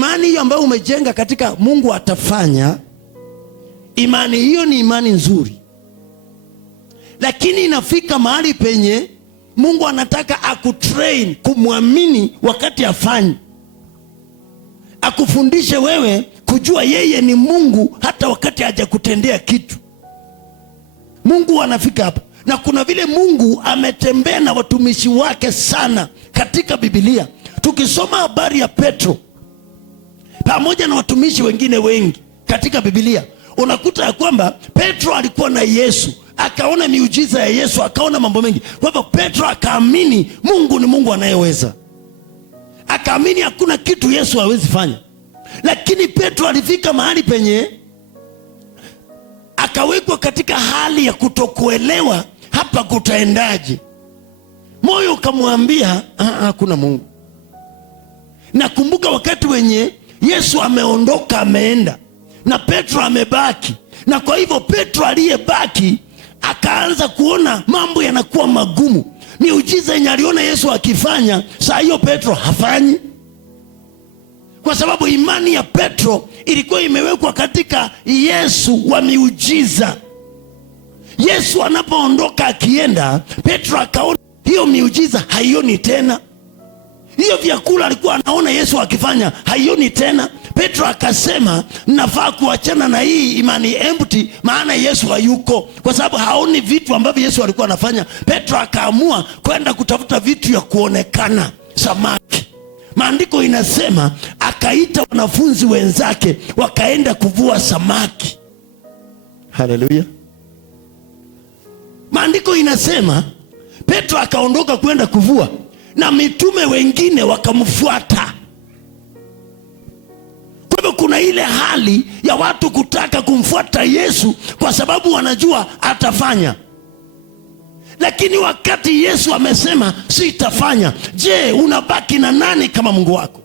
imani hiyo ambayo umejenga katika Mungu atafanya, imani hiyo ni imani nzuri, lakini inafika mahali penye Mungu anataka akutrain kumwamini wakati afanye, akufundishe wewe kujua yeye ni Mungu hata wakati hajakutendea kitu. Mungu anafika hapa, na kuna vile Mungu ametembea na watumishi wake sana katika Biblia. Tukisoma habari ya Petro pamoja na watumishi wengine wengi katika Biblia, unakuta ya kwamba Petro alikuwa na Yesu, akaona miujiza ya Yesu, akaona mambo mengi. Kwa hivyo Petro akaamini Mungu ni Mungu anayeweza, akaamini hakuna kitu Yesu hawezi fanya. Lakini Petro alifika mahali penye akawekwa katika hali ya kutokuelewa hapa kutaendaje. Moyo ukamwambia hakuna Mungu. Nakumbuka wakati wenye Yesu ameondoka, ameenda na Petro amebaki, na kwa hivyo Petro aliyebaki akaanza kuona mambo yanakuwa magumu. Miujiza yenye aliona Yesu akifanya, saa hiyo Petro hafanyi, kwa sababu imani ya Petro ilikuwa imewekwa katika Yesu wa miujiza. Yesu anapoondoka akienda, Petro akaona hiyo miujiza haioni tena. Hiyo vyakula alikuwa anaona Yesu akifanya haioni tena. Petro akasema nafaa kuachana na hii imani empty, maana Yesu hayuko, kwa sababu haoni vitu ambavyo Yesu alikuwa anafanya. Petro akaamua kwenda kutafuta vitu ya kuonekana, samaki. Maandiko inasema akaita wanafunzi wenzake wakaenda kuvua samaki. Haleluya. Maandiko inasema Petro akaondoka kwenda kuvua na mitume wengine wakamfuata. Kwa hivyo kuna ile hali ya watu kutaka kumfuata Yesu kwa sababu wanajua atafanya. Lakini wakati Yesu amesema sitafanya, je, unabaki na nani kama Mungu wako?